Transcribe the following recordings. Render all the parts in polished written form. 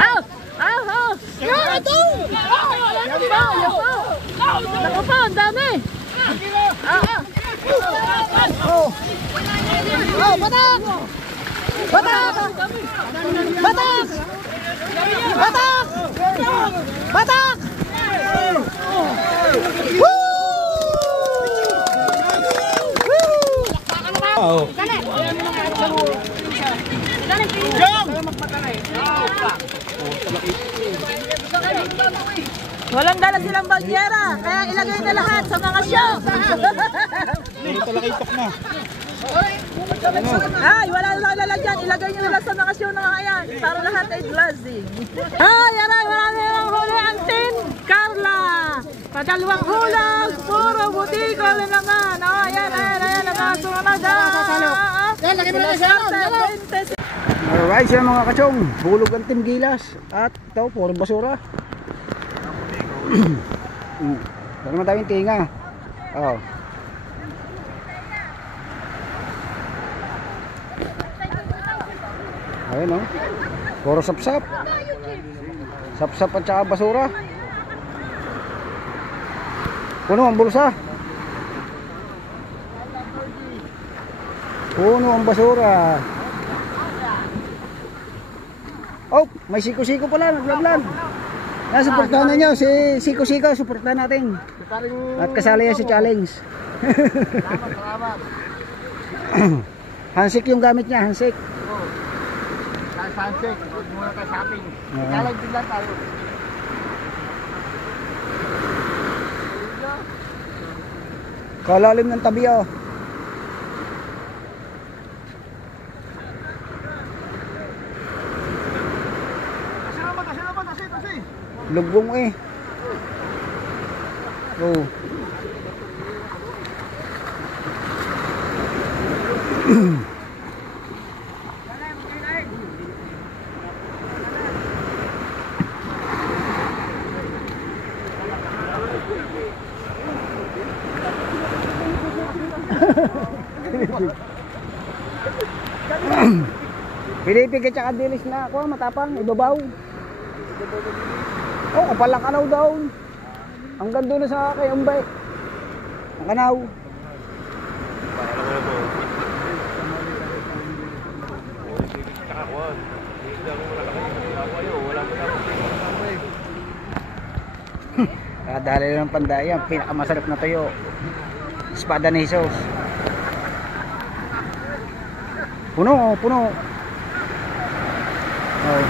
Oh! Oh! Yan! Ito! Yan po! Naku po, ang dami! Oh! Oh! Batak! Batak! Batak! Batak! Batak! Woo! Woo! Walang dala silang bagyera, kaya ilagay na lahat sa mga show. Talakitok na. Ay, wala lang lalagyan, ilagay nyo na lang sa mga show na ayan, para lahat ay blessing. Ay, aray, marami lang huli ang Team Carla. Padalawang hulog, puro butiko na naman. Oh, ayan, nakasunod. Lagay mo na siya. Alright siya mga kachong, bulog ang Team Gilas. At ito, puro basura. Meron naman tayong tinga. Oh. Ayun oh. Puro sapsap. Sapsap at saka basura. Puno ang bulsa. Puno ang basura. Oh, may siko-siko pala, nagblablan. Nasuportahan na nyo, si Siko-Siko, suportahan natin. At kasali yan si challenge. Salamat. Handshake yung gamit niya, handshake. Handshake, huwag muna tayo shopping. Challenge din lang tayo. Kalalim ng tabi oh. Lugong eh. Oh. Pilipig at saka dilis na ako, matapang, ibabaw. Oh, kapalang kanaw daw. Hanggang doon sa kay Umbay. Ang kanaw. Dali lang ng pandayan, pinakamasarap na tuyo. Espada ni Jesus. Puno, puno. Oh.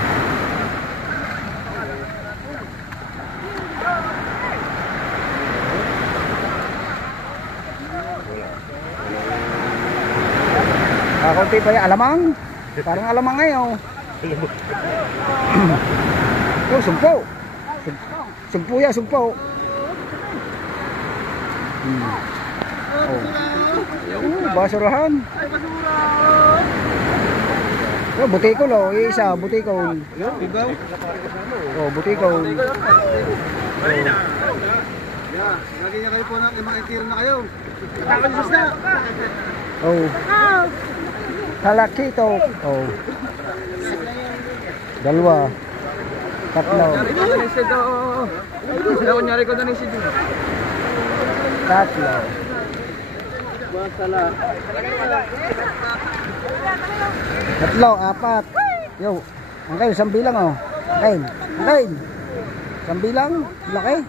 Kakunti pa yung alamang. Parang alamang ngayon. Oh, sumpo. Sumpo ya, sumpo. Basurahan. Oh, butikol oh, isa, butikol. Oh, butikol. Lagi niya kayo po ng makikiro na kayo. Takot na. Oh. Kalakito. Oh. Dalawa. Tatlo. Tatlo. Tatlo, apat. Yo, ang kayo, isang bilang oh. Kain, kain. Isang bilang, laki.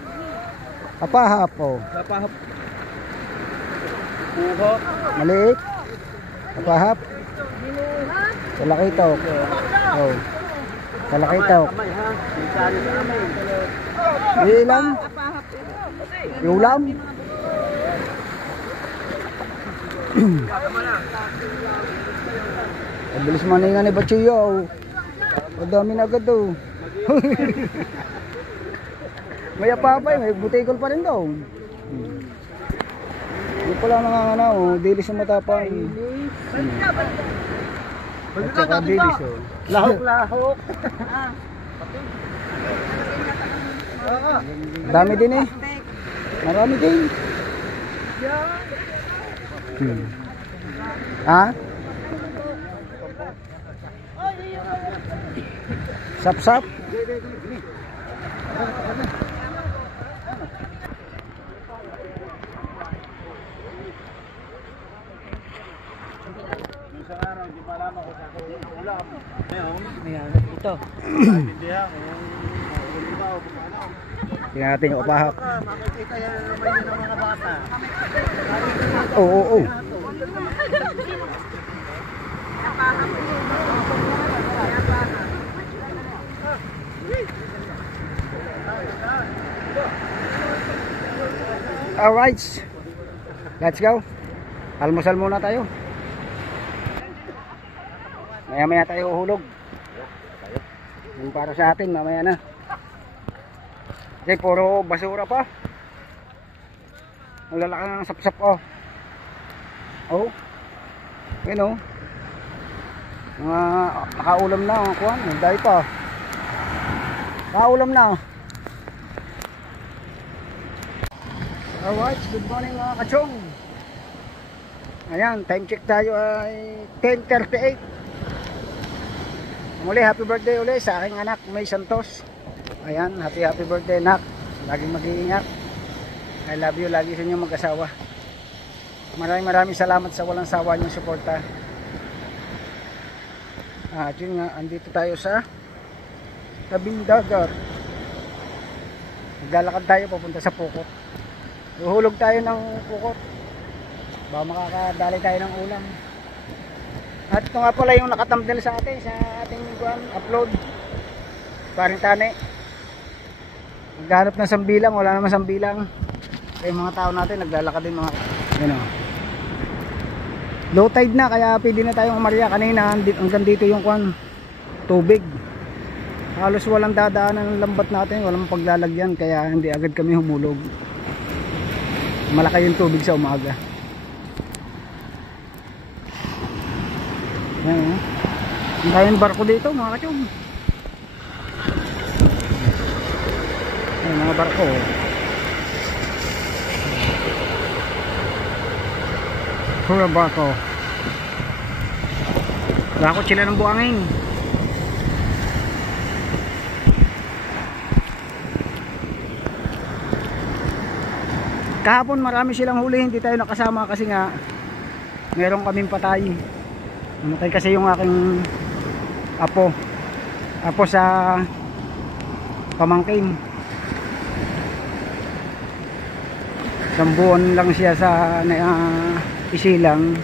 Apahap oh. Napahap. Maliit. Apahap. Kalakito. Oh. Kalakito. Ilang? Ulam. Ang bilis maningan ni Bachiyo. Madami na agad daw. May apapay, may butikol pa rin daw. Hindi pala nanganganaw, dilis yung matapang. At saka dilis oh. Lahok. Dami din eh. Marami din. Ha? Sap-sap. Isang araw, hindi pa alam ako sa ulam. Ngayon, Ayan, ito. hindi ako. Hindi ba ako kumalaw? Tingnan natin yung kapahak. Makikita yan naman yun ng mga bata. Oo, oo. Alright. Let's go. Almusal muna tayo. Maya-maya tayo uhulog. Yung para sa atin, mamaya na. Kasi puro basura pa. Ang lalaki ng sap-sap oh. Oh. Yun oh. Mga nakaulam na ang kuwan. Nagday pa. Nakaulam na. Alright, good morning mga kachong. Ayan, time check tayo ay 10:38. Muli, happy birthday ulit sa aking anak May Santos. Ayan, happy birthday anak. Laging mag-iingat. I love you lagi sa inyong mag-asawa. Maraming salamat sa walang sawa niyong suporta. At yun nga, andito tayo sa tabing dagat. Maglalakad tayo papunta sa Pukot. Uhulog tayo ng Pukot. Baka makakadali tayo ng ulam. At ito nga pala yung nakatambdel sa atin sa ating upload. Paring Tane. Naghanap ng sambilang, wala naman sambilang. Kaya mga tao natin naglalakad din mga yun o. Low tide na kaya pwede na tayong umarya. Kanina hanggang dito yung tubig. Halos walang dadaanan ng lambat natin, walang paglalagyan kaya hindi agad kami humulog. Malaki yung tubig sa umaga. Yan o. Ang daming barko dito mga kachong. Ayan mga barko. Puro barko. Lakot sila ng buhangin. Kahapon marami silang huli, hindi tayo nakasama kasi nga meron kaming patay. Namatay kasi yung aking apo sa pamangkin. Isang buwan lang siya sa isilang.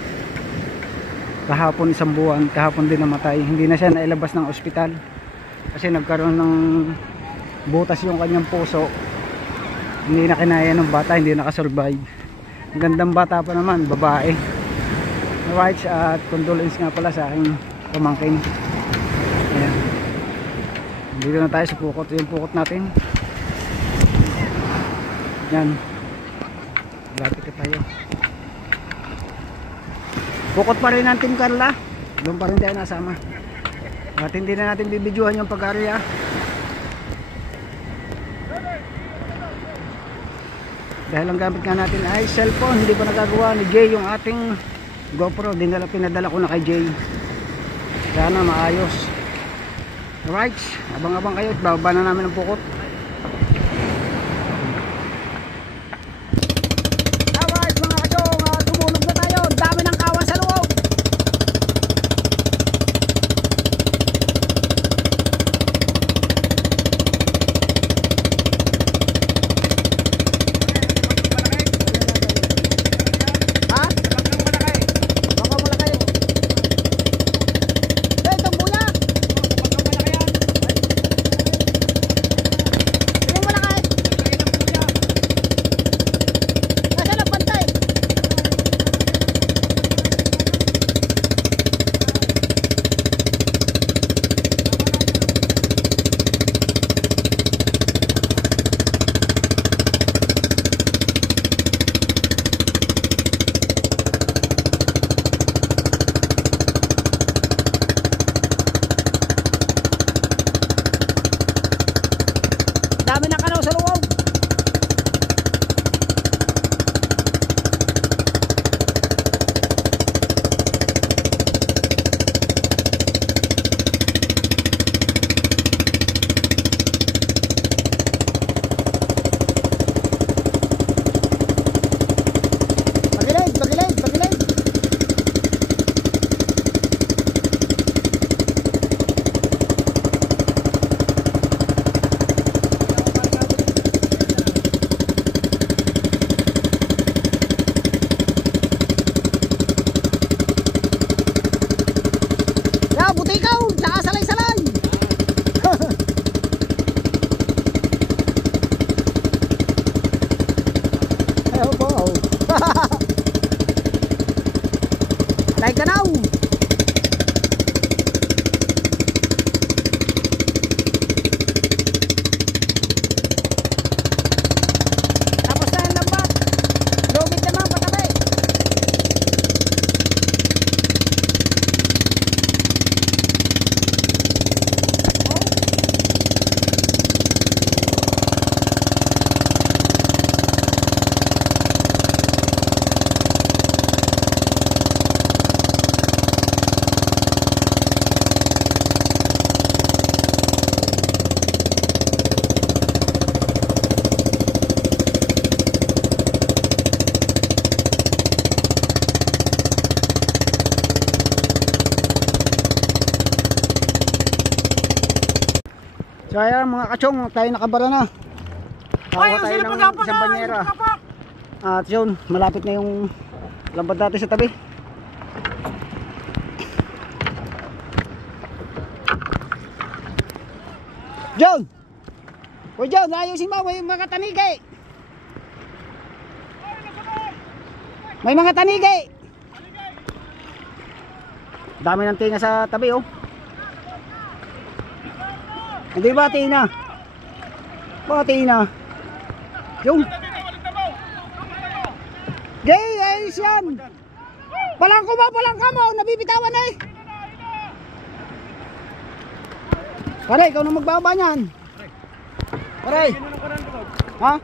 Kahapon isang buwan, kahapon din namatay. Hindi na siya nailabas ng ospital kasi nagkaroon ng butas yung kanyang puso. Hindi na kinaya ng bata, hindi nakasurvive. Ang gandang bata pa naman, babae. Alright, at condolence nga pala sa aking pamangkin. Ayan. Dito na tayo sa Pukot. Yung Pukot natin. Yan. Lapit na tayo. Pukot pa rin ang Team Carla. Doon pa rin tayo nasama. At hindi na natin bibidyohan yung pag-area. Dahil ang gamit nga natin ay cellphone. Hindi pa nagagawa ni Jay yung ating GoPro. Pinadala ko na kay Jay. Sana maayos. Alright, abang-abang kayo. Bababa na namin ang Pukot. Alright mga kachong, tumulog na tayo. Dami ng kawan sa loob. So ayan mga kachong, tayo nakabara na. Nakakuha tayo ng isang banyera. At yun, malapit na yung lambat natin sa tabi. John! O John, ayusin mo, may mga tanigay. May mga tanigay. Dami ng tinga sa tabi oh. Hindi ba tina? Ba tina? Yung gay, ayos yan. Palangko ba, palangka mo, nabibitawan na eh. Pare, ikaw na magbaba niyan. Pare. Ha?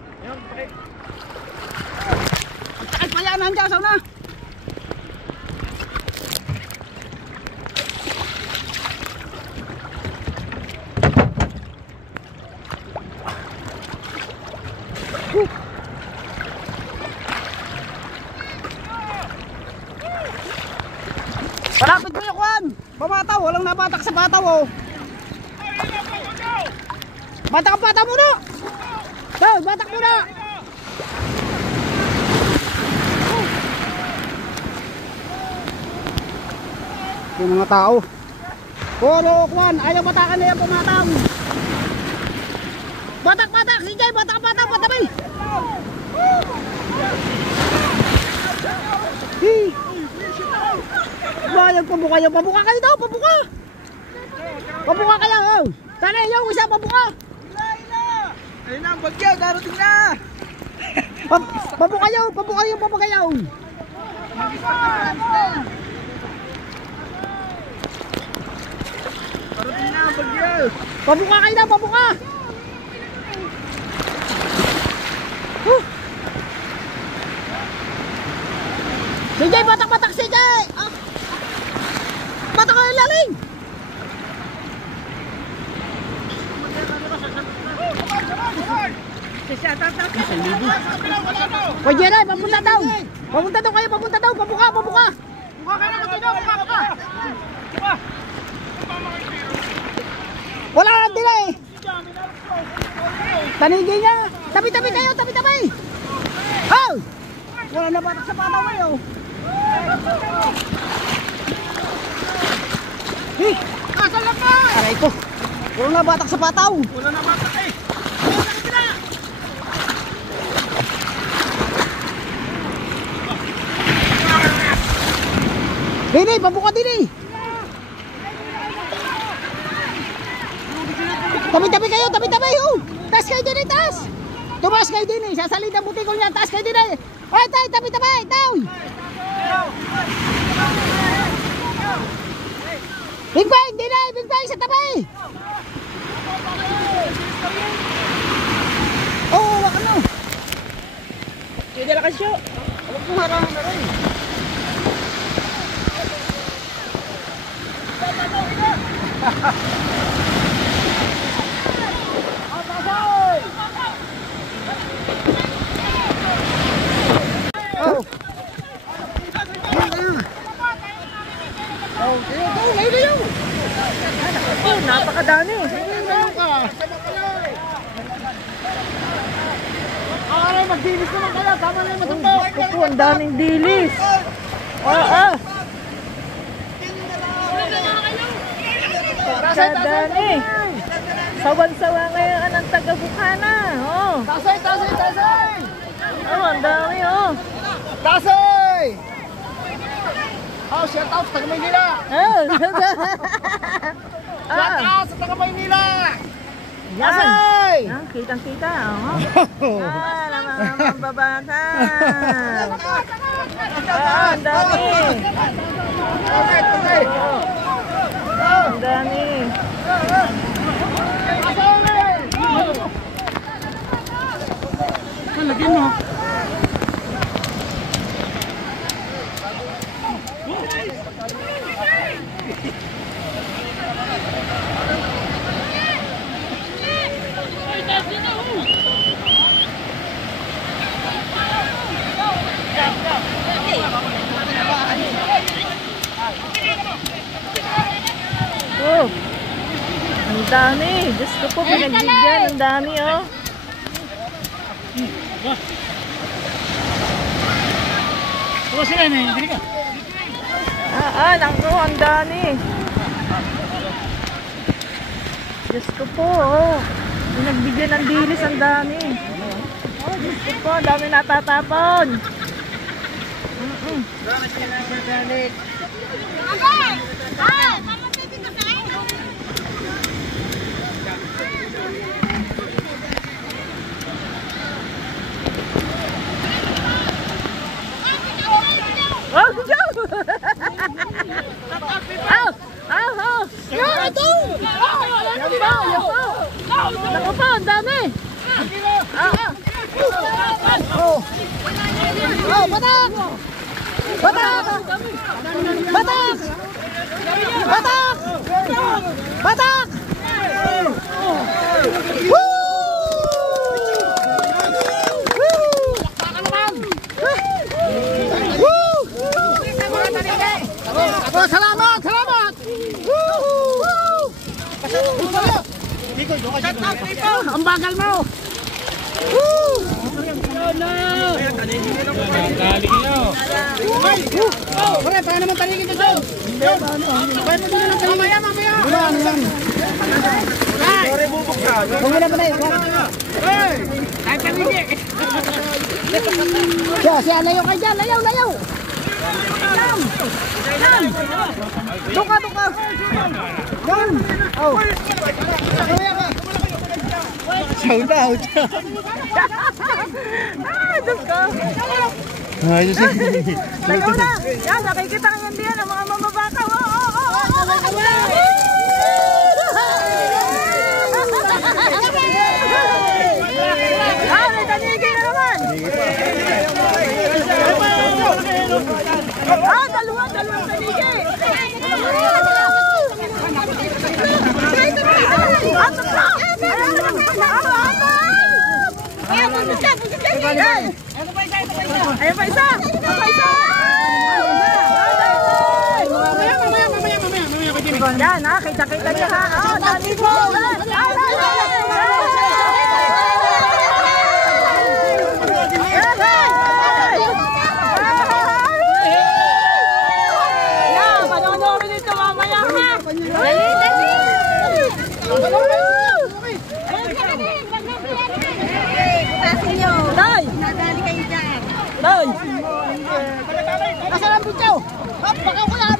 Ang takit pa yan, nandiyan, saw na. Palapit mo yung kwan. Pamataw, walang nabatak sa pataw oh. Batak ang pataw muna. Daw, batak muna. Yung mga tao. Puro kwan, ayaw batakan na yung pamataw. Batak, batak, si Jay, batak ang pataw, patabi. Hii. Bayag pabuka yun, pabuka kayo daw, pabuka. Pabuka kayo, oh. Sana yung isa, pabuka. Ayun na, bagyo, darating na. Pabuka yun, pabuka yun, pabuka yun. Darating na, bagyo. Pabuka kayo daw, pabuka. Si Jay, batak-batak si Jay. Ah. Batak kayo laling. Pwede na, papunta daw. Papunta daw kayo, papunta daw. Pabuka, pabuka. Wala ka lang delay. Tanigin niya. Tabi-tabi kayo, tabi-tabi. Oh! Wala na batak sa pataw kayo. Hey! Asa lang ka? Aray ko. Wala na batak sa pataw. Wala na batak eh. Dini, pabuka dini. Tabi-tabi kayo, tabi-tabi. Oh. Taas kayo dini, taas. Tumaas kayo dini. Sasalid ang butikol niya. Taas kayo dini. Ay, tay, tabi-tabi. Tay. Big Bang, dini. Big Bang sa tabi. Oh, wak ano. Hindi lang kasyo. Huwag kong harangan na rin. Oh. Oh, ngayon. Oh, napakadami. Aray, magdilis naman kayo. Tama na yung matumbo. Opo, ang daming dilis. Oo. Kadami. Sawan-sawa ngayon ang taga-Bukana. Oh. Tasay, tasay, tasay. Oh, ang dami oh. Tasay. Oh, shout out sa taga Maynila. Oh. Shout out sa taga Maynila. Yan. Tasay. Yan, kitang-kita. Oh. Yan, ang mga mambabata. Oh, ang dami. Ang dami. Lagyan mo. Oh. Ang Ang dami. Diyos ko po, pinagbigyan. Ang dami, oh. Naku, ang dami. Diyos ko po, oh. Pinagbigyan ng dilis, ang dami. Oh, Diyos ko po, ang dami natatapon. Oh, good job! Oh! Yan po! Naku po, ang dami! Batak! Batak! Batak! Batak! Batak! Salamat! Salamat! Ang bagal mo! Pare, paano naman taligin ito? Mamaya! Pare, bubok ka! Huwag mo na pa na yun! Ay, taligin! Siya, layo kayo dyan! Layaw! Duka! Yan! Oh! Shout out! Diyos ko! Tayo na! Yan, nakikita ka yan diyan ang mga mamabakaw! May tanigay na naman! Dalawang tanigay! Ayan pa isa! Yan ha, kita-kita niya ha. Oh, dami po! Yan, panoorin ito mamaya ha. Tay! Tay! Nasaan ang butyaw? Baka ko lang!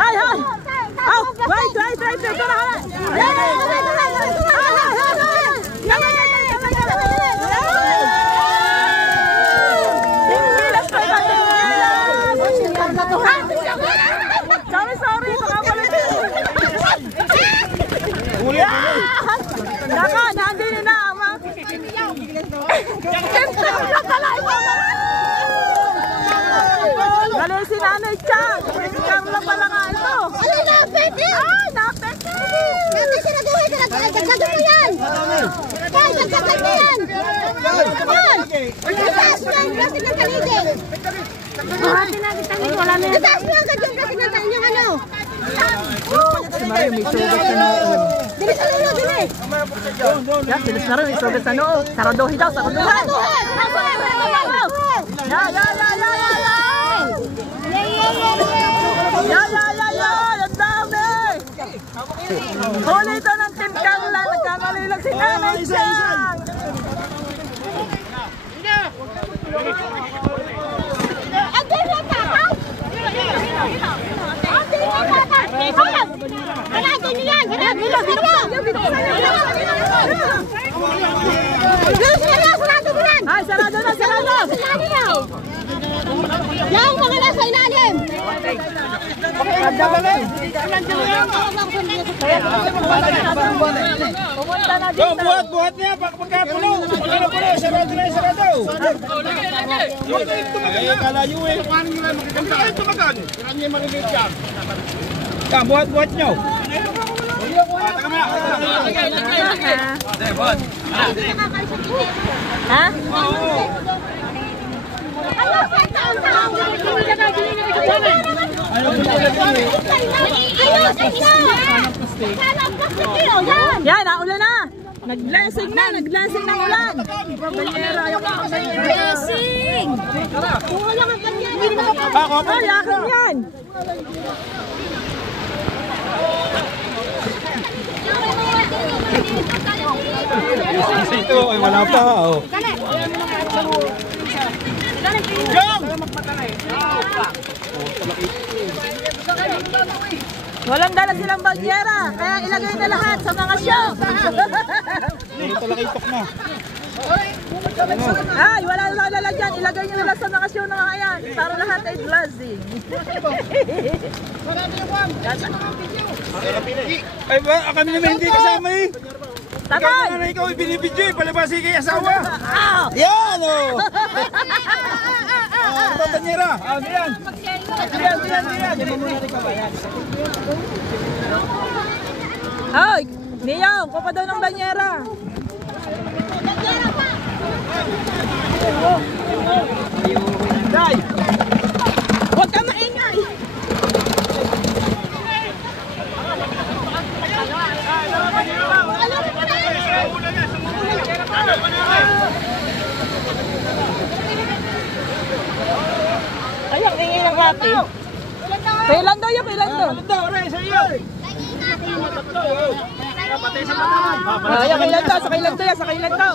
Ay! Oh! Wait! Ito na hala! Sorry! Naka! Nandun na ama! Galing si Nanay Chang! Carla pala nga ito! Ano napit eh? Napit! Napit sinaduhin ka na. Dagdagan mo yan. Kaya dagdagan mo yan. Itaas mo ang plastic ng taligid. Itaas mo agad yung plastic ng taligid. Yung ano? Si Mario may sugat sa noo. Dili sa lulo, dili. Yan, si Mario may sugat sa noo. Saraduhin daw, saraduhin! Ang dami! Huli ito ng Team Carla. Nagkamali lang si Nanay Chang. Agad na takaw. Ganagin niyo yan. Ay, sarado na! Yung mga nasa ilalim. Pumunta na dito. Buhat niya, pagkapulo. Pagkapulo, sarado. Ay, kalayo eh. Buhat niyo. Ha? Yan, naulan na. Nag-blessing na, nag-blessing ng ulan. Banyera, ayaw ka ng banyera. Blessing! Kuha lang ang kanya. Ay, akin yan. Ito, ay wala pa. Oh. Walang dala silang bagyera, kaya ilagay na lahat sa mga show. Talakitok na. Ay, wala dala dyan, ilagay nyo na lang sa mga show na mga yan, para lahat ay blessing. Ay ba, kami naman hindi kasama eh. Tatay! Kaya na ikaw ibinibidyo eh, palabasi kay asawa. Yan o! Ano ba banyera? Ano yan? Ay, Niyong, kupa daw ng banyera. Day! Huwag ka maingay. Ay, ang ingay ng rapi. Kailan daw yun, kailan daw? Ay, kailan daw, sa kailan daw yan, sa kailan daw.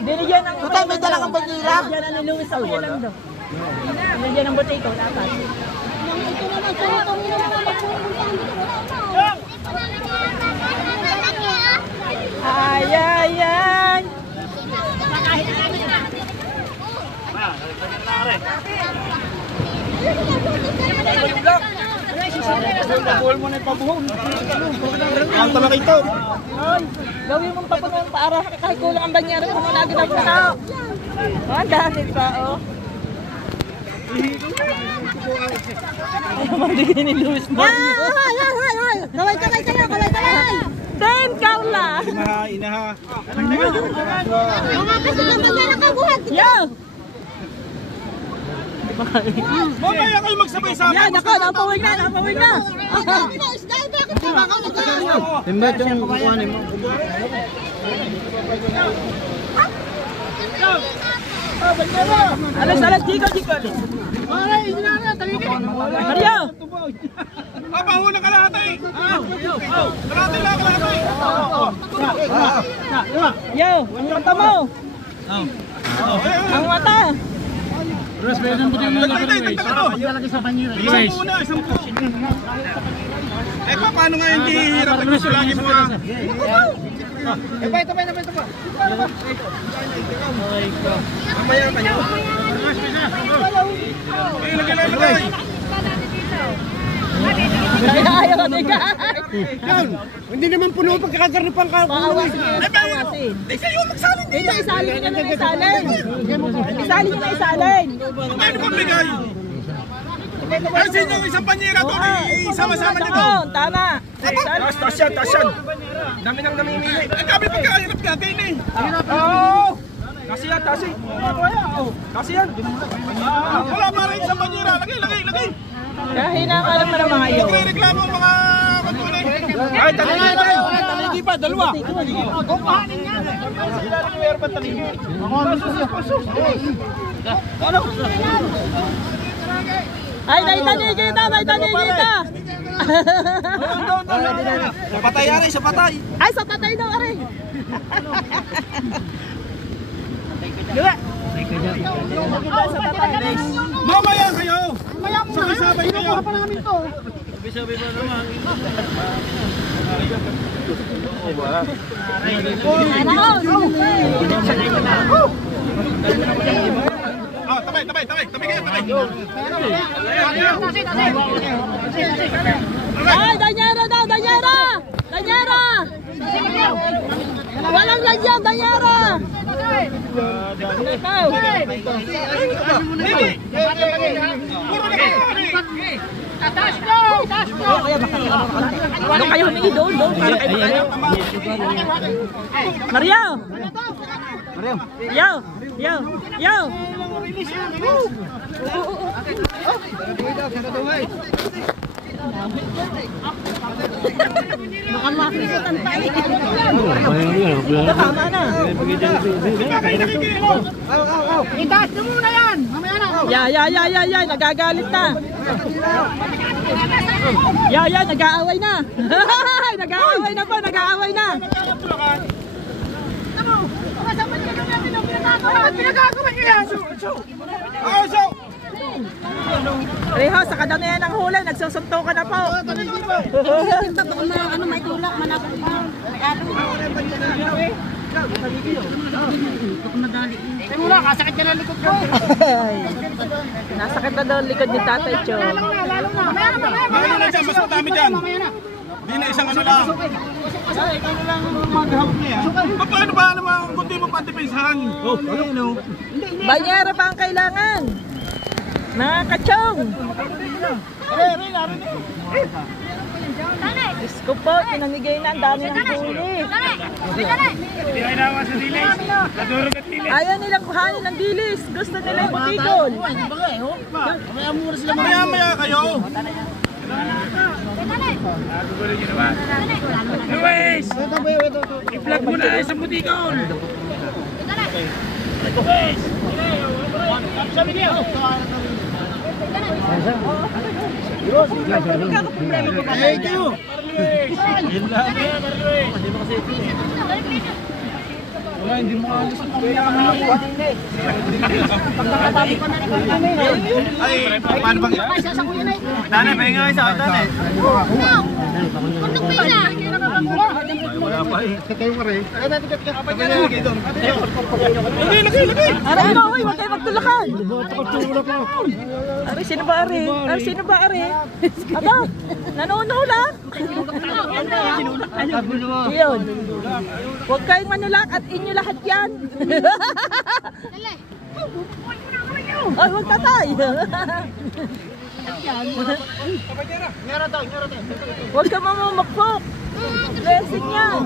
Dinigyan ng Tutay, may dalang ang banyera. Dinigyan na ni Luis ang kailan daw. Dinigyan ng butiko, dapat. Ay, ay, ay. Buhol mo na yung pabuhon. Ang talakitok. Ay, gawin mong papunan para kahit kulang ang banyera kung lagi na puno. Oh, ang dami pa, oh. Ay, maligay ni Luis mo. Kaway kayo, kaway. Then, Carla. Inaha. Mga kasi ng banyera ka buhat. Yeah. Mamaya kayo magsabay sa amin. Yan, ako, napawig na. Timbet yung kukuhanin mo. Alas, Chico. Mario. Pahuna ka lahat eh. Kalahati lang. Yo, ang mata mo. Ang mata. Isang muna, isang po. Eh paano nga hindi hirap ang gusto lagi mo ha? Ito pa. Mamaya ka nyo. Lagay. Ayaw ka. Hindi naman puno pagkakagarnipan ka. Bawasin. Sa'yo magsalin din. Ito, isalin nyo na isalin. Isalin nyo na isalin. Paano ba bigay? Kasi yung isang panyera to, isama-sama nyo to. Tama. Taas yan. Dami nang namimili. Ang dami pagkakahirap natin eh. Oo. Kasi yan. Wala pa rin isang panyera. Lagay. Kahina ka lang ng mga iyo. Nagre-reklamo ang mga katuloy. Ay, taligi pa, dalawa. Kumpahanin yan. Sila rin yung airpan taligi. Pasus. Ano? Ay, may tanigi kita. Sa patay, Ari, sa patay. Ay, sa patay daw, aray. Dua. Mamaya kayo. Sabay kayo. Sabay ba naman? Tabi kayo, tabi. Ay, Danyera daw, Danyera! Danyera! Walang lagyan, Danyera! Ikaw! Ano kayo humingi doon? Para kayo ano? Mario! Yo! Mukhang makikita pa eh. Tama na. Itaas mo muna yan. Mamaya na. Ya, nagagalit na. Ya, nag-aaway na. Nag-aaway na po, nag-aaway na. Pinagagawa niyo yan. Reho, sa kadami yan ang huli, nagsusuntukan na po. Ano may tulak, manapit mo. Ay mula, kasakit ka na likod ko. Nasakit na daw ang likod ni Tatay Cho. Mamaya na dyan, mas madami dyan. Hindi na isang ano lang. Ikaw lang maghahap niya. Paano ba naman kung di mo pantipisahan? Banyera pa ang kailangan. Mga kachong. Diyos ko po, pinamigay na ang dami ng huli. Ayaw nilang kuhanin ng dilis. Gusto nila yung butikol. Maya kayo. Luis! I-vlog mo na sa butikon! Wala, hindi mo alis ang pamilya kami ng Ay, paano bang? Nanay, pahinga kayo sa akin, nanay. Pagdok pa ila. Wala pa eh. Kayo pa rin. Aray, ikaw, huwag kayo magtulakan. Aray, sino ba, Ari? Aray, sino ba, Ari? Aba, nanunulat. Yun. Huwag kayong manulak at inyo lahat yan. Ay, huwag tatay. Huwag ka mamamukpok. Blessing yan.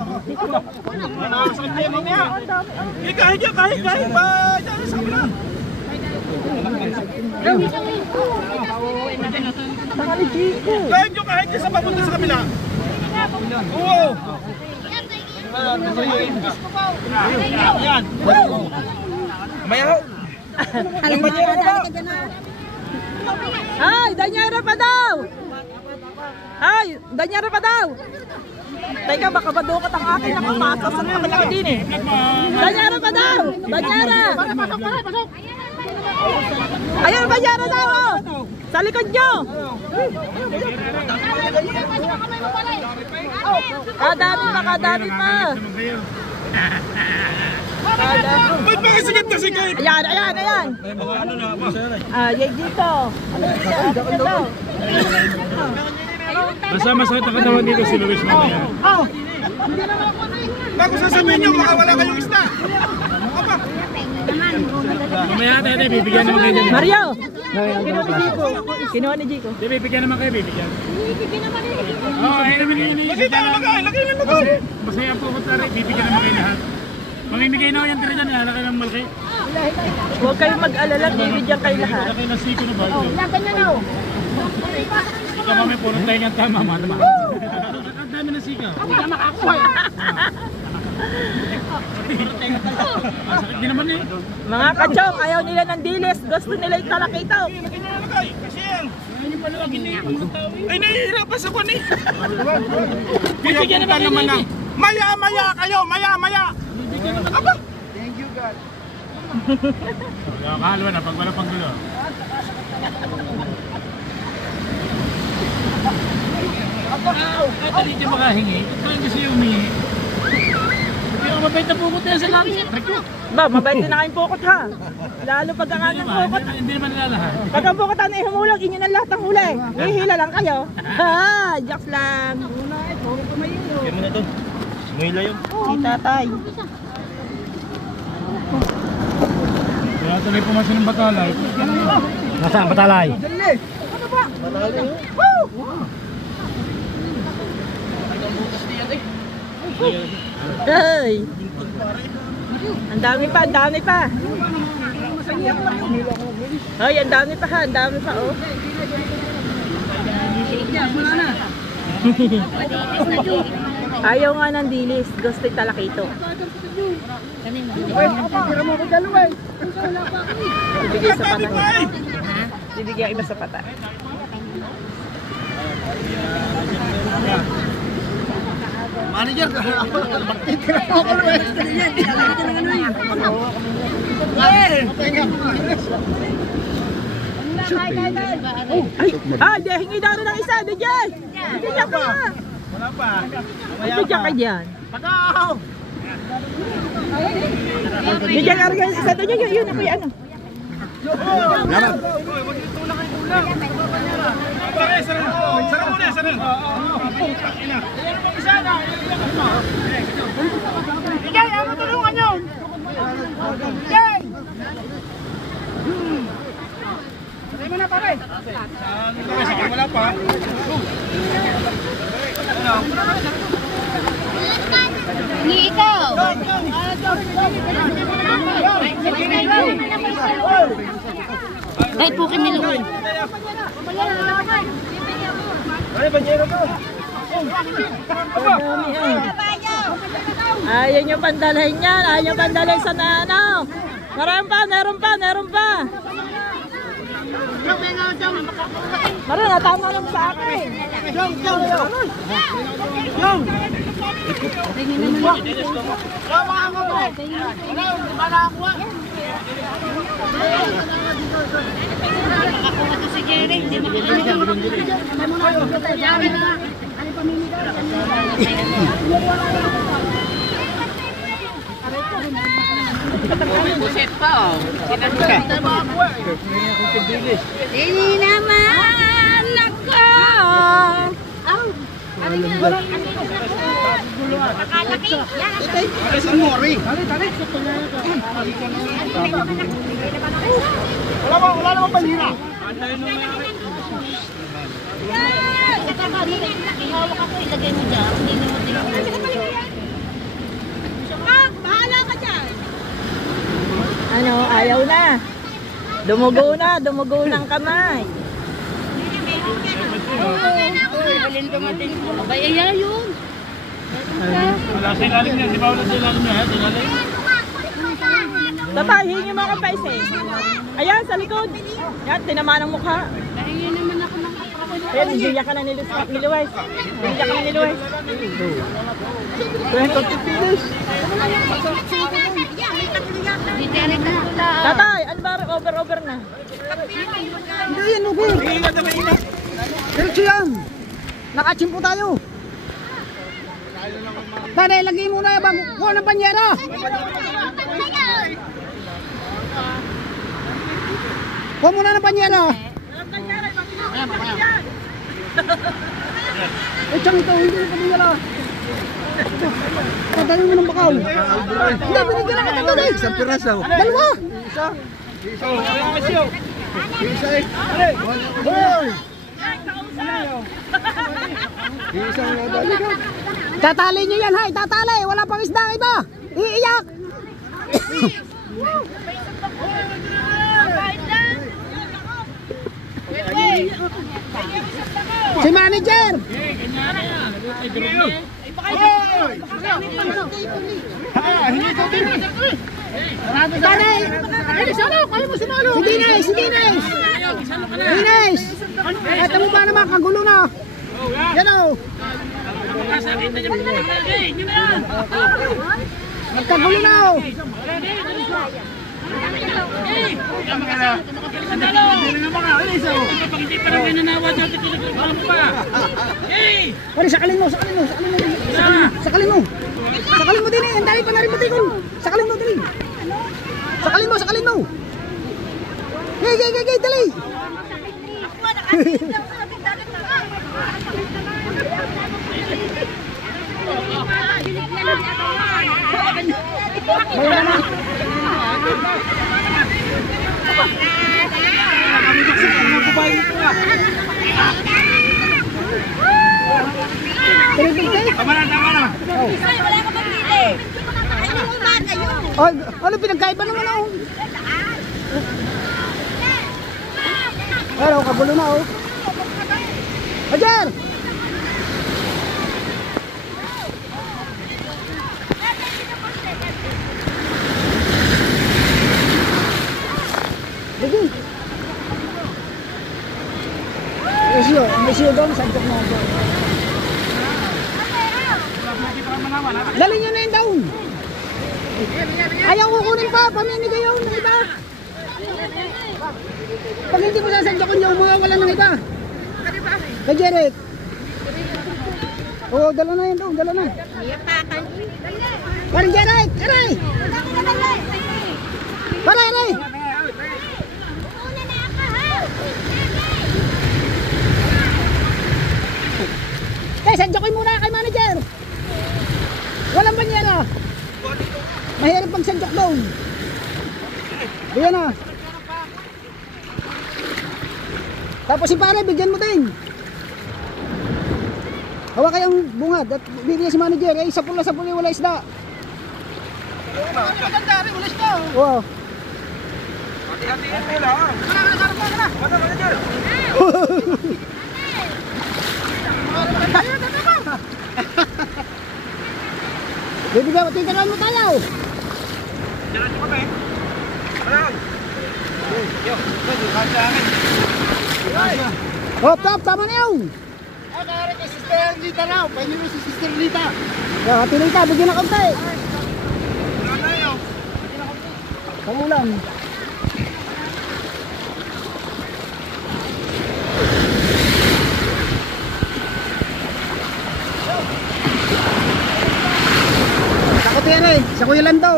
Kahit ba? Diyan sa kabila. Saka ni Chico. Kahit sa papunta sa kabila. Oo. Yan. Maya. Ay, Danyera pa daw. Ay, Danyera pa daw. Teka, baka badukot ang akin na kapasa sa kabila ko din eh. Danyera pa daw. Danyera. Ayun, Danyera daw. Oh. Sa likod nyo. Kadami pa. Ba't ba sigat na sigat? Ayan. Yan dito. Masama sa katawan dito si Luis mamaya. Bago sasabihin nyo, baka wala kayong isda. Mamaya tayo, bibigyan naman kayo dyan. Mario. Kinuha ni Jico. Di, bibigyan naman kayo, bibigyan. Oo, ayun naman yun. Lagay ng lagay. Masaya po ko tayo, bibigyan naman kayo lahat. Mamimigay na ako yan tira dyan, halakay ng malaki. Huwag kayong mag-alala, bibigyan kayo lahat. Halakay ng siko na ba? Laban na na. Ika kami, puro tayo ng tama, mama. Ang dami ng sika. Hindi ka makakuha. Sakit din naman eh. Mga kachong, ayaw nila ng dilis. Gusto nila yung talakito. Kasi yan. Ay, nahihirapan sa kwan eh. Bibigyan naman kayo. Maya kayo, maya. Aba. Kakalwa na, pag wala pang gulo. Kahit hindi makahingi, kahit gusto yung humingi. mabait na pukot yan sa namin. Ba, mabait din na kayong pukot ha. Lalo pag ang anong pukot. Hindi naman nilalahat. Pag ang pukot na ihumulag, inyo na lahat ang huli. Hihila lang kayo. Ha, jokes lang. Kaya mo na doon. Sumila yun. Si tatay. Kaya tuloy pumasok ng batalay. Nasaan batalay? Ay. Ang dami pa, ang dami pa. Ay, ang dami pa ha, ang dami pa oh. Ayaw nga ng dilis, gusto yung talakito. Bibigay sa patay. Bibigay iba sa patay. Manager, bakit ka na ako Ay, hingi daw ng isa, DJ! Bibigyan ka na! Wala pa. Bibigyan ka dyan. Bibigyan ka rin isa doon, yun ako yung ano. Sarang muna, sarang. Igay, ano tulungan yun? Igay! Patay mo na pare. Wala pa. Ni ikaw. Kahit po kami luwan. Ay, banyero to. Ayaw nyo pandalhin yan, ayaw nyo pandalhin sa ano. Meron pa, meron pa, meron pa. Meron, natama lang sa akin. Nakakuha to si Jerry. Hindi Buset pa oh. Hindi naman ako. Nakalaki. Isang mori. Wala naman panira. Ihawak ako, ilagay mo dyan. Hindi mo bahala ka dyan. Ano, ayaw na. Dumugo ng kamay. Abay, ayaw yun. Wala sa ilalim yan. Di ba wala sa ilalim yan? Sa ilalim? Tatay, hingi mo akong paise. Ayan, sa likod. Yan, tinamaan ang mukha. Pahingi naman ako ng kapra. Ayan, hindi ka na niluwais. Hindi ka na niluwais. Hindi tayo na. Tatay, ano ba? Over na. Hindi yan, Ugo. Diretso yan. Nakachimpo tayo. Tade, lagay mo na yung bago kuha ng panyera. Kuha mo na ng panyera. Tiyang ito, hindi na panyera. Padali mo ng bakaw. Hindi, binigyan na kita doon eh. Isang piraso. Dalawa. Tatali nyo yan, hay. Tatali. Wala pang isda ang iba. Iiyak. Si manager. Tanay! Si Dines! Si Dines! Dines! Eto mo ba naman, kagulo na! Yan o! Nagkagulo na o! Pare, sakalin mo! Sakalin mo! Sakalin mo! Sakalin mo! sakalin mo din eh. Ang dali pa na rin butikon. Sakalin mo, dali. Sakalin mo, sakalin mo. Gay, dali. Bayan na. Tama na. Wala ka pagpili. Ano mo ba kayo? Oh, ano pinagkaiba naman oh. Pero kagulo na oh. Ajar! Sige. May siyo doon, santok mo ako. Dali nyo na yung daon. Ayaw kukunin pa, paminig ayaw ng iba. Pag hindi mo sasadyakan yung mga wala ng iba. Kay Jeret. Oo, dala na yun daw, dala na. Parang Jeret, aray! Para, aray! Kaya sadyakin muna kay manager. Walang banyera. Mahirap pag sadyak doon. Diyan na. Tapos si pare, bigyan mo din. Hawa kayong bungad at bibigyan si manager. Eh, sapul na sapul wala isda. Wala isda. Oo. Hati-hatiin mo lang. Mana manager? Bibigyan, titaran mo tayo. Jalan mo kami. Ayan. Yo, pwede ka sa akin. Hop, tama na yun. Kaya kay Sister Lita na. Pwede mo si Sister Lita. Hati na ita, bigyan na kaunti. Wala tayo. Pangulam. Sakot yan eh, sa Kuya Lando.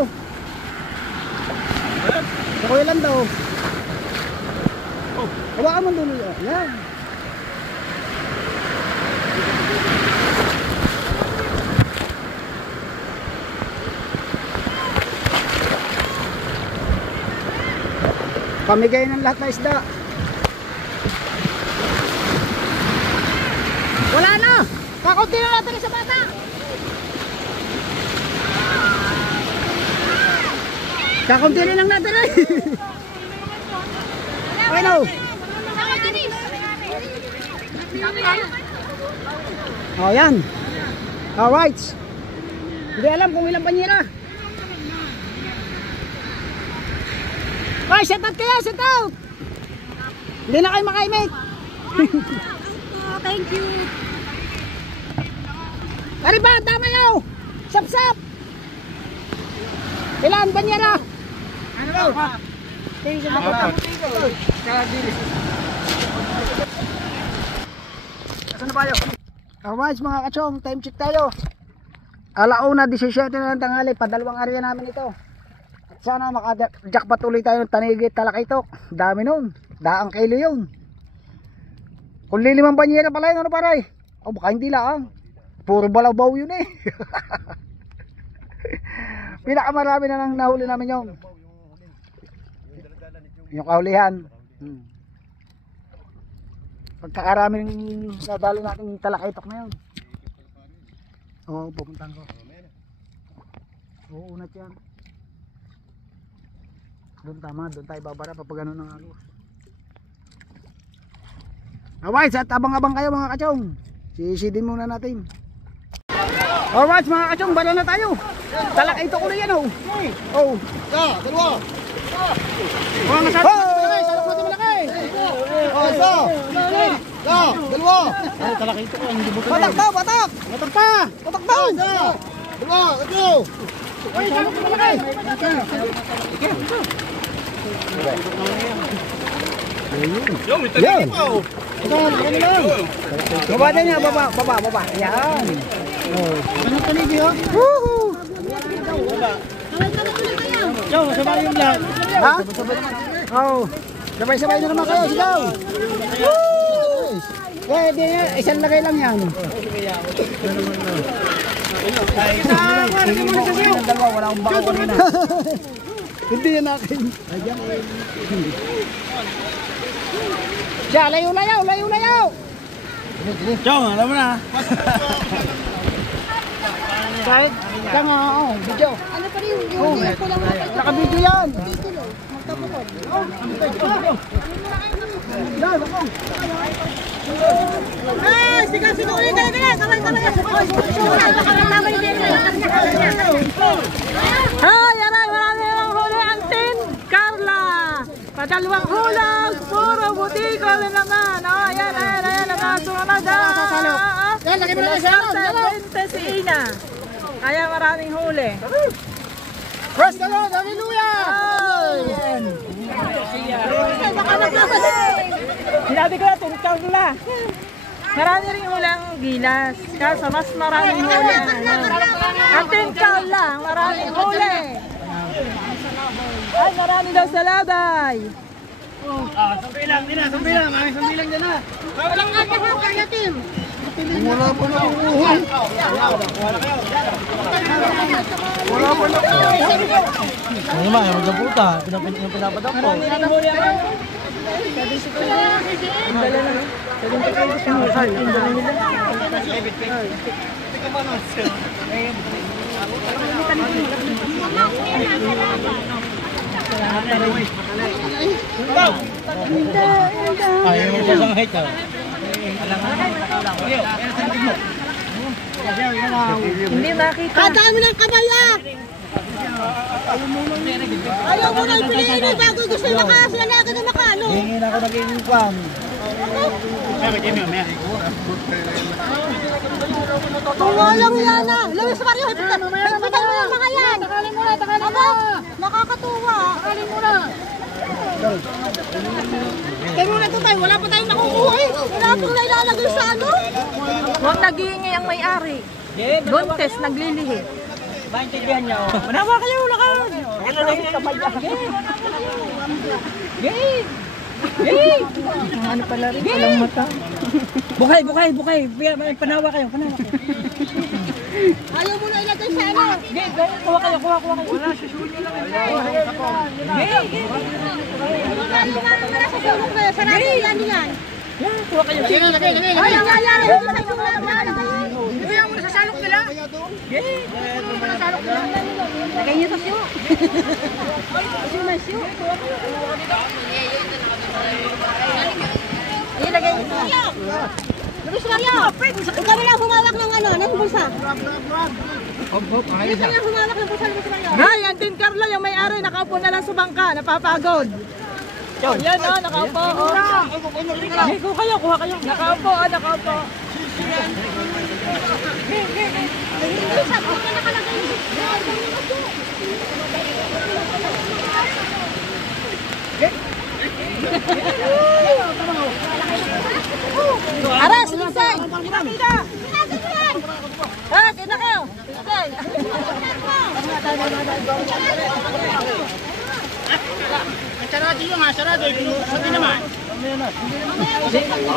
Sa Kuya Lando. Hawakan mo doon. Yan. Pamigay ng lahat na isda. Wala na. Kakunti na natin sa bata. Kakunti rin lang natin eh. Okay no. Oh yan. Alright. Hindi alam kung ilang banyera. Ay, set out kayo, set out! Hindi na kayo makaimik. Thank you. Ari ba, tama nyo! Sap-sap! Ilan, banyera? Ano daw? Saan na ba yun? Alright mga kachong, time check tayo. 1:17 na ng tanghali, padalawang area namin ito. Sana maka-jackpot ulit tayo ng Tanigit Talakaitok. Dami nun. Daang kilo yun. Kung lilimang banyera pala yun, ano paray? O baka hindi lang. Puro balabaw yun eh. Pinakamarami na nang nahuli namin yung kahulihan. Pagkakaraming nadali natin yung Talakaitok na yun. Oo, pupuntahan ko. Oo, unat yan. Doon tama, doon tayo babara papag ano ng agos. Alright, at abang-abang kayo mga kachong. Sisidin muna natin. Alright mga kachong, bala na tayo. Talakaitok ulit yan oh. Oh. Dalawa. Mga nasabi natin malaki. Oh, isa. Dalawa. Talakaitok yan. Batak daw, batak. Batak pa. Batak daw. Dalawa. Ito. Uy, sabi ko malaki. Yo, may tanigit pa oh. Baba na niya, baba. Yan. Oh. Ano tanigi oh? Woohoo! Ha? Oo. Sabay-sabay na naman kayo, sigaw. Pwede, isang lagay lang yan. Wala akong baka kanina. Hindi yan akin. Siya, layo-layo, layo-layo. Chong, alam mo na. Kahit ka nga, video. Ano pa rin yung kulang na kayo? Naka-video yan. Sigaw ulit kaya. Kamay. Ay, aray, marami namang huli ang Team Carla. Padalawang hulog, puro butikol na naman. Oh, ayan, nakasunod. Yan, lagay mo na siya. Si Ina. Kaya maraming huli. Praise the Lord, hallelujah! Sinabi ko na, Team Carla. Marami rin huli ang Gilas. Kaso mas maraming huli. Ang Team Carla, maraming huli. Ay, marami daw sa labay. Sambilang, sambilang. May sambilang dyan na. Walang ate mo kaya, Tim. Wala pa na uuhay. Wala pa na Ano ba, yung magkaputa. Pinapadap ko. Marami rin huli ang Ayaw mo siya sang hate. hindi makita. Kadami ng kabaya. Ayaw mo nang piliin bago gusto yung makasala agad na makano. Hingin ako naging kwan. Wala mo yan na. Luis Mario, higpitan mo yung mga yan. Aba, nakakatuwa. Kaya muna ito tayo, wala pa tayong nakukuha eh. Wala pang nailalagay sa ano. Huwag nag-iingay ang may-ari. Buntes, naglilihi. Maintindihan niya ako. Manawa kayo, lakad! Ano pala rin, walang mata. Bukay. Panawa kayo. Ayaw mo na ilagay sa ano. Kuha kayo. Wala, susunyo lang. Wala sa sulong kayo, sarado yan yan. Kuha kayo. Ay, Ibigyan mo na sa salok nila. lagay niyo sa siyo. Ilagay niyo sa siyo. Luis Mario, ikaw na lang humawak ng ano, ng bulsa. Ikaw lang humawak ng bulsa, Luis Mario. Ay, ang Team Carla, yung may-ari, nakaupo na lang sa bangka, napapagod. Yan o, nakaupo. Kuha kayo. Nakaupo. Sa bulsa nakalagay. Aras, lisay! Kita! Ah, kita kayo! Lisay! Sarado yung sarado. Sabi naman.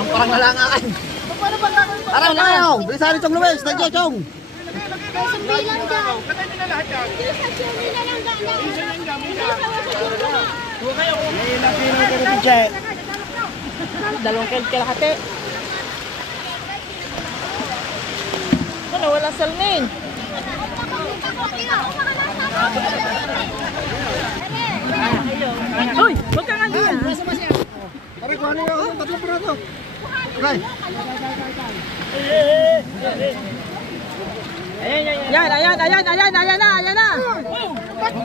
Parang nalangaan. Parang nalangaw. Bilisan itong Luis. Tagyo, Chong. Isang bilang daw. Isang bilang lang daw. Dalawang kalahati. Ano, wala salmin. Uy, huwag kang andiyan. Pare, kuha niyo ako. Tatlong pirato. Okay. Ayan na.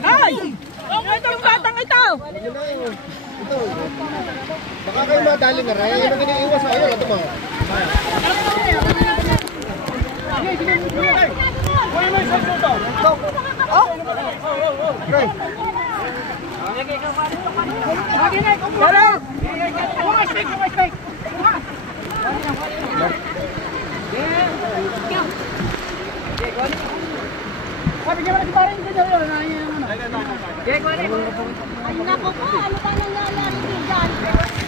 Ay! Itong batang ito. Baka kayo madali na rin. Yan ang iniiwas sa kayo. Ito mo. Ay, naku po, ano pa nangyayari dyan? Ay,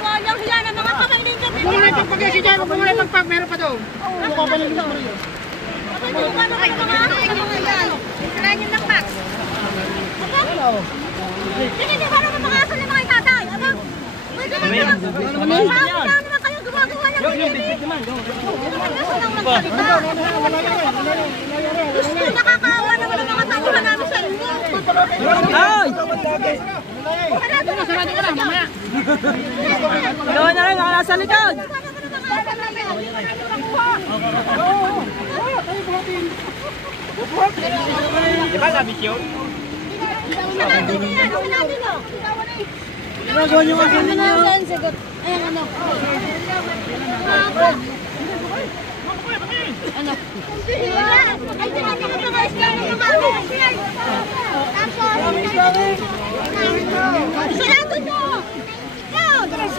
walang hiya na mga pamangkin kami. Bumulay pagpag-esi dyan, bumulay pagpag, meron pa daw. Hindi ba naman mga aso ng mga tatay? Ano? Pwede naman kayo gumagawa ng pinili. Gusto nang magsalita. Gusto nakakaawa naman ang mga tauhan namin sa inyo. Ay! Sarado ka lang, mamaya. Doon na rin, mga nasa likod. Di ba sabi siyo? Ginagawa niyo kasi niyo. Ayan, ano. Ano? Ay, tinatingin ko guys. Sarado nyo!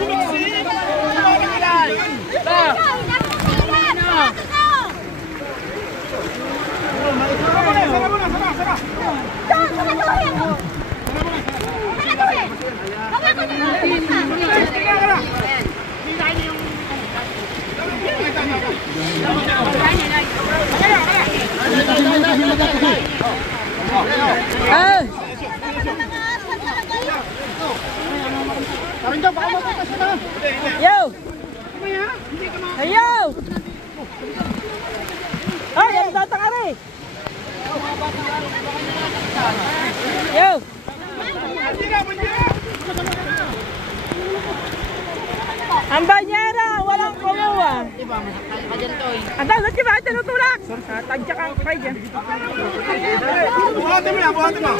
Yun! Eh! Yo! Ayo! Ay, ang tatakari! Yo! Ang banyera, walang kumuha. Ang dagat ka ba? Tinutulak! Tadya kang kay dyan. Buhatin mo yan, buhatin mo.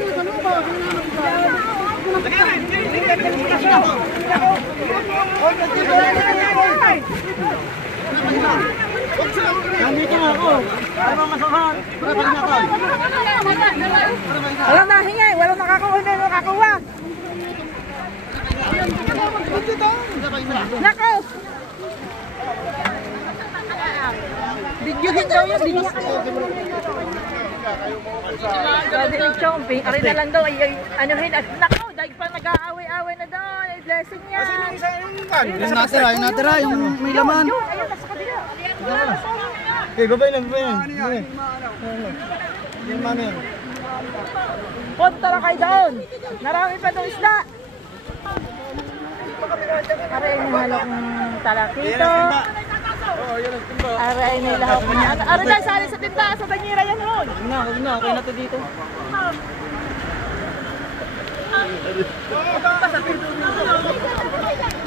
Nandito nga ako. Para mamasamahan. Para pagnakan. Walang nahingay, walang nakakuha na nakakuha. Nako! Bidyuhin daw yun, bidyuhin. Sabi ni Chomping, aray na lang daw, ay anuhin. Nako, dahil pa nag-aaway-aaway na daw, ay blessing niya. Yung natira, yung may laman. Yun, ayun, nasa kabila. Okay, babay lang, babay lang. Yung mami. Punta na kayo doon. Narami pa doon isda. Aray na halok ng talakito. Aray na lahok na. Aray na, sali sa tinda, sa banyera yan yun. Huwag na, okay na to dito.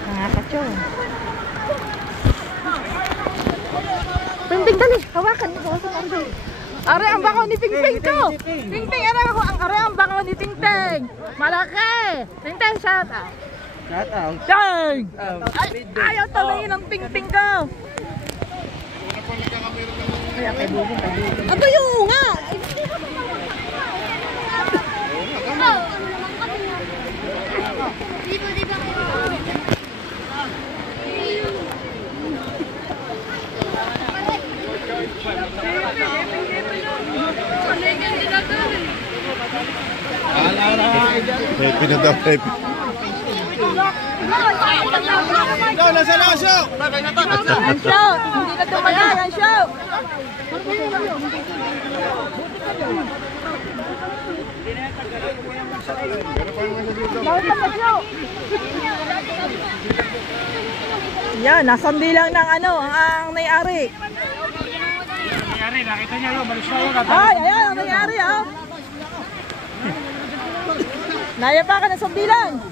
Mga kacho. Pingping, dali. Hawakan mo. Aray, ang bangaw ni Pingping to. Pingping, aray ang bangaw ni Pingping. Malaki. Pingping, shout out. Shout out. Dang! Ay, ayaw talangin ang Pingping ko. Aba yung nga! Happy na daw, happy. Ikaw, nasa laso! Ang shout! Hindi na tumagay ang shout! Yan, nasandi lang ng ano, ang may-ari. Nangyari, nakita niya yun, balis na yun. Ay, ayan, ang may-ari ha. Naya pa ka ng sambilang.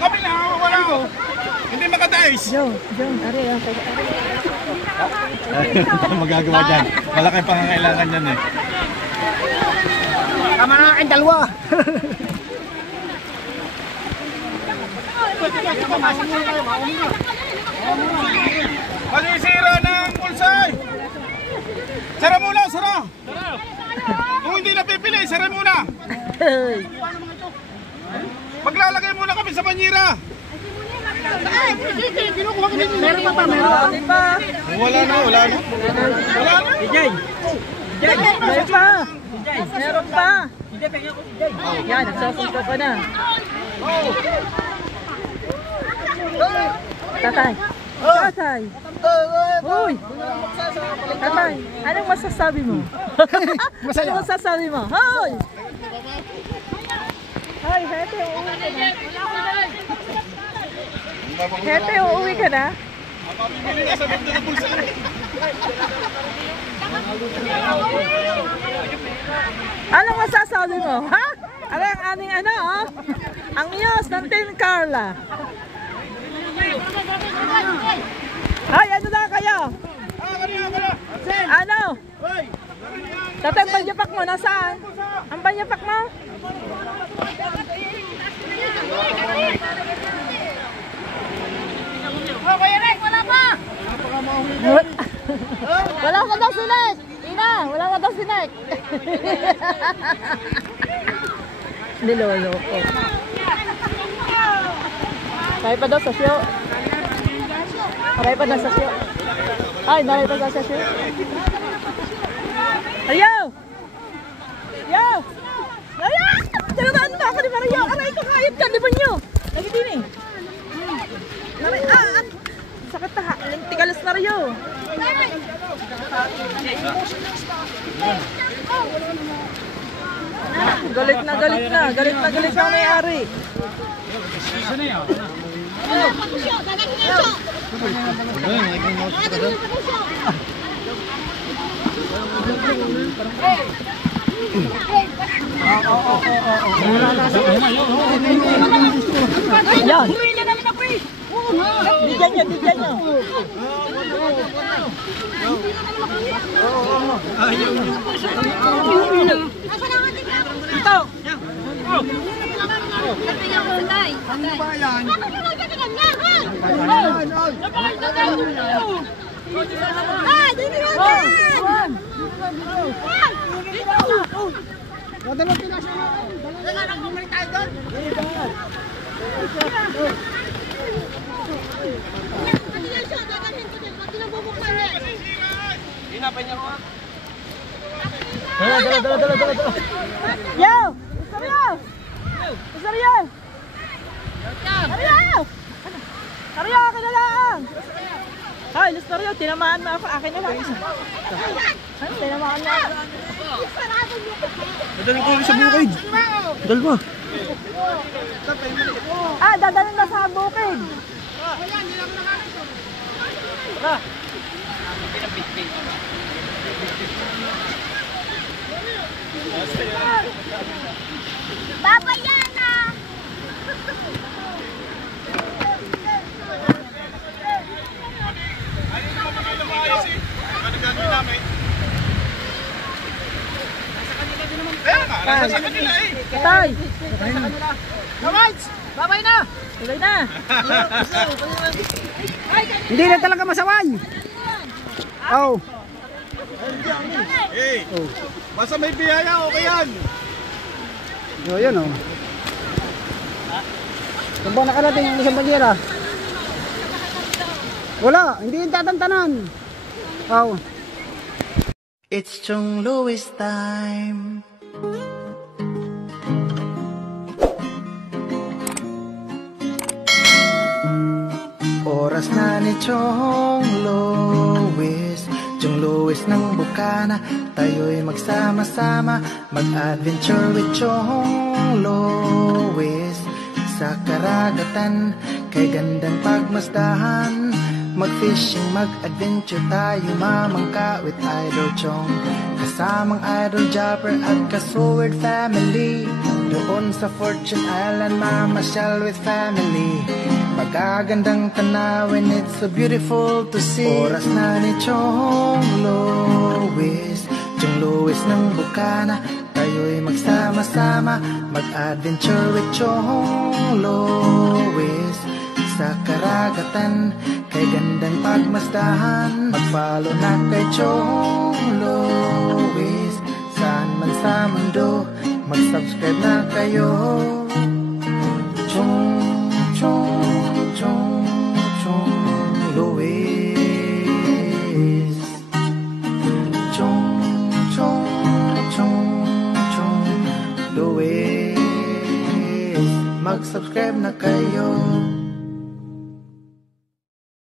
Kami na, wala ako. Hindi makadais. John, ari, Magagawa dyan. Malaki pangangailangan yan eh. Tama na akin, dalawa. Malisira ng pulsay! Sara muna, sara! Kung hindi napipili, Sige, sara muna. Maglalagay muna kami sa banyera. Meron pa ba? Meron pa. Wala na. Wala na. Meron pa. Meron pa. Yan, nagsasunta pa na. Tatay. Tatay. Uy. Tatay, anong masasabi mo? Anong masasabi mo? Hoy! Hoy, Hete, uuwi ka na. Hete, uuwi ka na? Mabibili na sa bento ng bulsa. Anong masasabi mo? Ha? Ano ang aming ano, oh? Ang news ng Team Carla. Ay, ano na kayo? Ano? Tatay, ang banyapak mo, nasaan? Ang banyapak mo? Wala pa! Wala ka daw sinek! Ina, wala ka daw sinek! Nilolo ko. Kaya pa daw sa siyo. Aray pa daw sa siyo. Ay, naray pa daw sa siyo. Mario! Yo! Mario! Tinadaan na ako ni Mario! Aray ko, kayot ka, di ba nyo? Nagitini. Naray, sakit na ha. Tigalas Mario. Galit na ang may-ari. Yan. Bigyan nyo. Ito. Ano ba yan? Yo! Mario, akin na lang! Hoy, Mario, tinamaan mo ako. Akin na lang. Ano, tinamaan mo ako. Madaling ko sa bukid. Dalawa. Dadalhin na sa bukid. Baba yan ah! Nasa kanila eh. Tay! Alright! Babay na! Tuloy na! Hindi na talaga masaway. Oh. Eh, basta may biyaya, okay yan. So, yun oh. Saan ba nakarating yung isang banyera? Wala, hindi yung tatantanan. Oh. It's Chong Louis time. Oras na ni Chong Louis, Chong Louis ng Bukana. Tayo'y magsama-sama, mag-adventure with Chong Louis. Sa karagatan, kay gandang pagmasdahan, mag-fishing, mag-adventure tayo, mamangka with Idol Chong. Kasamang Idol Jopper at Kasword family. Doon sa Fortune Island, mamasyal with family. Magagandang tanawin, it's so beautiful to see. Oras na ni Chong Louis, Chong Louis ng Bukana. Tayo'y magsama-sama, mag-adventure with Chong Louis. Sa karagatan, kay gandang pagmasdahan, mag-follow na kay Chong Louis. Saan man sa mundo, kayo. Chong, chong, chong, chong, Luis. Chong, chong, chong, chong, Luis. Mag-subscribe na kayo.